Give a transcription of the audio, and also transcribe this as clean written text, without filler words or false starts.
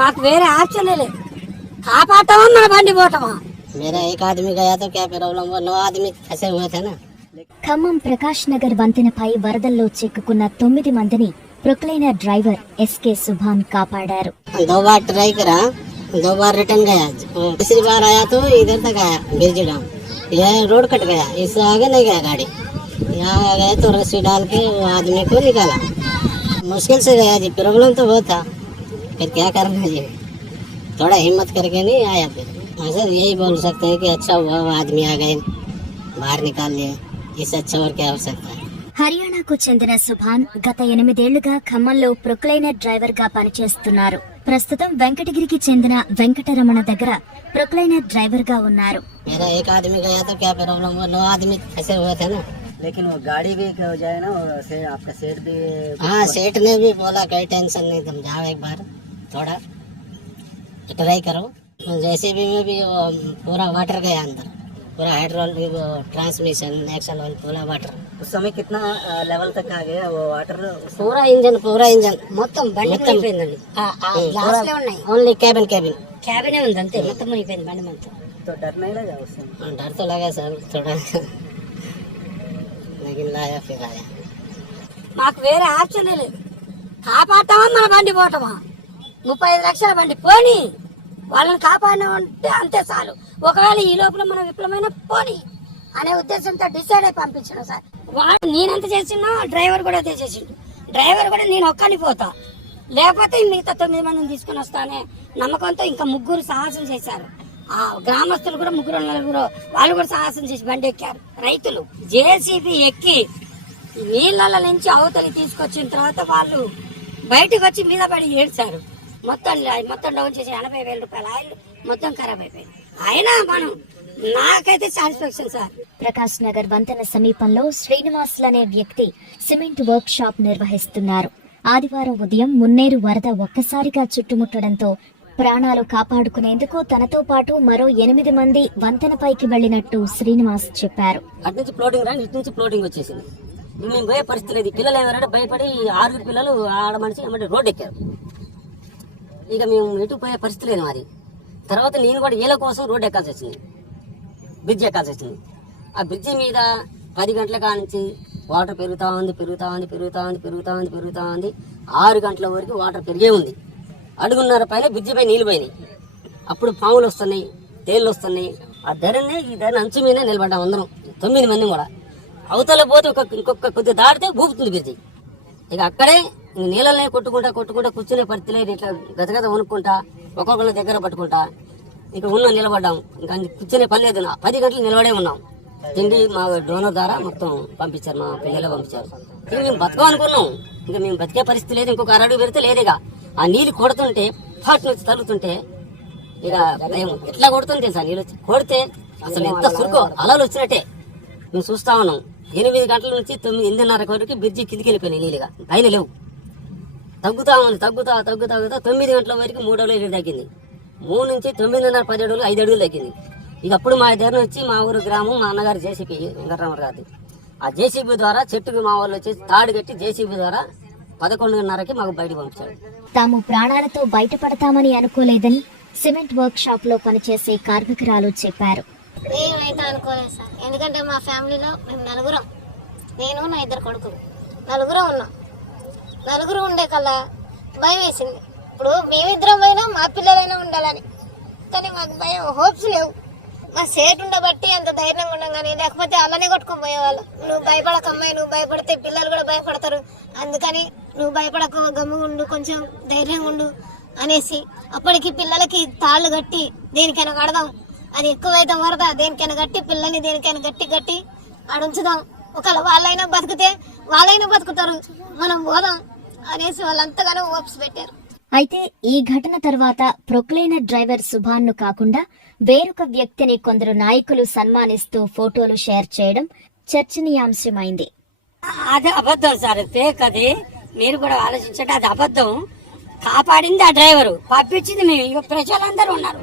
మాకు వేరే ఆప్షన్ లేదు, కాపాడతామా మన బండి పోతామా. मेरा एक आदमी गया तो क्या प्रॉब्लम हुआ, 9 आदमी फंसे हुए थे ना। ఖమ్మం ప్రకాష్ నగర్ వంతెనపై వరదల్లో చిక్కుకున్న 9 మందిని ప్రొక్లైనర్ డ్రైవర్ ఎస్కే సుభాన్ కాపాడారు. 2 बार ट्राई करा, 2 बार रिटर्न गया, तीसरी बार आया तो इधर तक आया बिरजी गाँव, यह रोड कट गया, इससे आगे नहीं गया गाड़ी। यहाँ आ गए तो रस्सी डाल के वो आदमी को निकाला, मुश्किल से गया जी, प्रॉब्लम तो बहुत था, फिर क्या करना जी, थोड़ा हिम्मत करके नहीं आया फिर। हाँ सर, यही बोल सकते हैं कि अच्छा हुआ वो आदमी आ गए, बाहर निकाल लिए, इससे अच्छा और क्या हो सकता है। హర్యానాకు చెందిన సుభాన్ గత 8 ఏళ్లుగా ఖమ్మంలో ప్రొక్లైనర్ డ్రైవర్ గా పనిచేస్తున్నారు. ప్రస్తుతం వెంకటగిరికి చెందిన వెంకటరమణ దగ్గర ప్రొక్లైనర్ డ్రైవర్ గా ఉన్నారు. मेरा एक आदमी गया तो क्या प्रॉब्लम हुआ, 9 आदमी फंसे हुए थे ना। लेकिन वो गाड़ी भी हो जाए ना, आपका सेठ भी। हाँ, सेठ ने भी बोला कोई टेंशन नहीं, तुम जाओ एक बार थोड़ा ट्राई करो। जैसे भी में भी वो पूरा वाटर गया अंदर, पूरा हाइड्रोलिक ट्रांसमिशन एक्शन ऑयल पूरा वाटर। उस समय कितना लेवल तक आ गया वो वाटर? पूरा इंजन మొత్తం బండి మునిగిపోయిందండి. గ్లాస్ లే ఉన్నాయి, ओनली कैबिन క్యాబినే ఉంది అంతే, మొత్తం మునిగిపోయింది బండి మొత్తం. तो डर नहीं लगा उस समय? डर तो लगा सर थोड़ा, लेकिन लाया फिर आया। మాకు వేరే ఆప్షన్ లేదు, కాపాడతామా మన బండి పోతామా. 35 లక్షల బండి పోని, వాళ్ళని కాపాడినామంటే అంతే చాలు. ఒకవేళ ఈ లోపల మనం విఫలమైన పోని అనే ఉద్దేశంతో డిసైడ్ అయి పంపించాను సార్. వాడు నేనంత చేసినా డ్రైవర్ కూడా అదే చేసిండు. డ్రైవర్ కూడా నేను ఒక్కని పోతా, లేకపోతే మిగతా 9 మందిని తీసుకుని వస్తానే నమ్మకంతో ఇంకా 3 సాహసం చేశారు. ఆ గ్రామస్తులు కూడా 3-4 వాళ్ళు కూడా సాహసం చేసి బండి ఎక్కారు. రైతులు జేసీబీ ఎక్కి నీళ్ళ నుంచి అవతలి తీసుకొచ్చిన తర్వాత వాళ్ళు బయటకు వచ్చి మీద పడి ఏడ్చారు. మొత్తం డౌన్ చేసి 80,000 రూపాయల ఆయిల్ మొత్తం ఖరాబ్ అయిపోయింది. అయినా నాకైతే సాటిస్ఫాక్షన్ సార్. ప్రకాష్ నగర్ వంతెన సమీపంలో శ్రీనివాసులు అనే వ్యక్తి సిమెంట్ వర్క్ షాప్ నిర్వహిస్తున్నారు. ఆదివారం ఉదయం మున్నేరు వరద ఒక్కసారిగా చుట్టుముట్టడంతో ప్రాణాలు కాపాడుకునేందుకు తనతో పాటు మరో 8 మంది వంతెనపైకి వెళ్లినట్టు శ్రీనివాస్ చెప్పారు. అటు నుంచి ఫ్లోటింగ్ రాని, ఇటు నుంచి ఫ్లోటింగ్ వచ్చేసింది. మేము పోయే పరిస్థితి లేదు. పిల్లలు ఏమారంటే భయపడి 6 పిల్లలు ఆడ మనిషి ఏమంటే రోడ్డు ఎక్కారు. ఇక మేము ఎటు పోయే పరిస్థితి లేదు మరి. తర్వాత నేను కూడా ఏళ్ళ కోసం రోడ్డు ఎక్కాల్సి వచ్చింది, బ్రిడ్జ్ ఎక్కాల్సి వచ్చింది. ఆ బ్రిడ్జి మీద 10 గంటల కానించి వాటర్ పెరుగుతా ఉంది. 6 గంటల వరకు వాటర్ పెరిగే ఉంది. అడుగున్నర పైన బ్రిడ్జి పై నీళ్ళు పోయినాయి. అప్పుడు పాములు వస్తున్నాయి, తేళ్ళు వస్తున్నాయి. ఆ ధరనే ఈ ధర అంచు మీద నిలబడ్డాం అందరం, 9 మంది కూడా. అవతల పోతే ఇంకొక కొద్ది దాటితే ఊపుతుంది బ్రిడ్జి. ఇక అక్కడే నీళ్ళనే కొట్టుకుంటా కూర్చునే పరిస్థితిలో ఇట్లా గజగజ వణుక్కుంటా ఒక్కొక్కళ్ళ దగ్గర పట్టుకుంటా ఇక నిలబడ్డాం. ఇంకా కూర్చునే పని లేదు, 10 గంటలు నిలబడే ఉన్నాం. తిండి మా డోనర్ ద్వారా మొత్తం పంపించారు, మా పిల్లలు పంపించారు. ఇక మేము బతకం అనుకున్నాం, ఇంకా మేము బతికే పరిస్థితి లేదు. ఇంకొక 6 అడుగు పెడితే లేదు. ఇక ఆ నీళ్ళు కొడుతుంటే ఫాట్ నుంచి తరుగుతుంటే ఇక భయం ఎట్లా కొడుతుంది తెలుసా. నీళ్ళు కొడితే అసలు ఎంత సురుకో అలలు వచ్చినట్టే మేము చూస్తా ఉన్నాం. 8 గంటల నుంచి 9:30 వరకు బ్రిడ్జి కిందికి వెళ్ళిపోయినాయి నీళ్ళుగా, పైన లేవు. తగ్గుతా 9 గంటల వరకు 3 అడుగులు నీళ్ళు తగ్గింది. 3 నుంచి 9:30 10 అడుగులు 5 అడుగులు తగ్గింది. ఇక అప్పుడు మా దగ్గర వచ్చి మా ఊరు గ్రామం మా అన్నగారు జేసీబీ వెంకటరామరావు గారి, ఆ జేసీబీ ద్వారా చెట్టుకు మా వాళ్ళు వచ్చి తాడు కట్టి జేసీబీ ద్వారా 11:30కి మాకు బయట పంపించాడు. తాము ప్రాణాలతో బయటపడతామని అనుకోలేదని సిమెంట్ వర్క్ షాప్ లో పనిచేసే కార్మికురాలు చెప్పారు. ఏమైతే అనుకోలేదు సార్, ఎందుకంటే మా ఫ్యామిలీలో మేము 4, నేను నా 2 కొడుకులు 4 ఉన్నాం. 4 ఉండే కల్లా భయం వేసింది. ఇప్పుడు మేమిద్దరం అయినా మా పిల్లలైనా ఉండాలని, కానీ మాకు భయం, హోప్స్ లేవు. మా సేట్ ఉండబట్టి అంత ధైర్యంగా ఉన్నాం, కానీ లేకపోతే అలానే కొట్టుకొని పోయేవాళ్ళు. నువ్వు భయపడక అమ్మాయి, నువ్వు భయపడితే పిల్లలు కూడా భయపడతారు, అందుకని నువ్వు భయపడక గమ్ముగా ఉండు, కొంచెం ధైర్యంగా ఉండు అనేసి అప్పటికి పిల్లలకి తాళ్ళు కట్టి దేనికైనా కడదాం, అది ఎక్కువైతే వరద దేనికైనా గట్టి పిల్లల్ని దేనికైనా గట్టి ఆడుంచుదాం. ఒకవేళ వాళ్ళైనా బతికితే వాళ్ళైనా బతుకుతారు, మనం పోదాం అనేసి వాళ్ళంతగానో హోప్స్ పెట్టారు. అయితే ఈ ఘటన తర్వాత ప్రొక్లైనర్ డ్రైవర్ సుభాన్ ను కాకుండా వేరొక వ్యక్తిని కొందరు నాయకులు సన్మానిస్తూ ఫోటోలు షేర్ చేయడం చర్చనీయాంశమైంది. అది అబద్ధం సార్, ఫేక్. అది మీరు కూడా ఆలోచించండి, అది అబద్ధం. కాపాడింది ఆ డ్రైవరు, పంపించింది మేము. ప్రజలందరూ ఉన్నారు.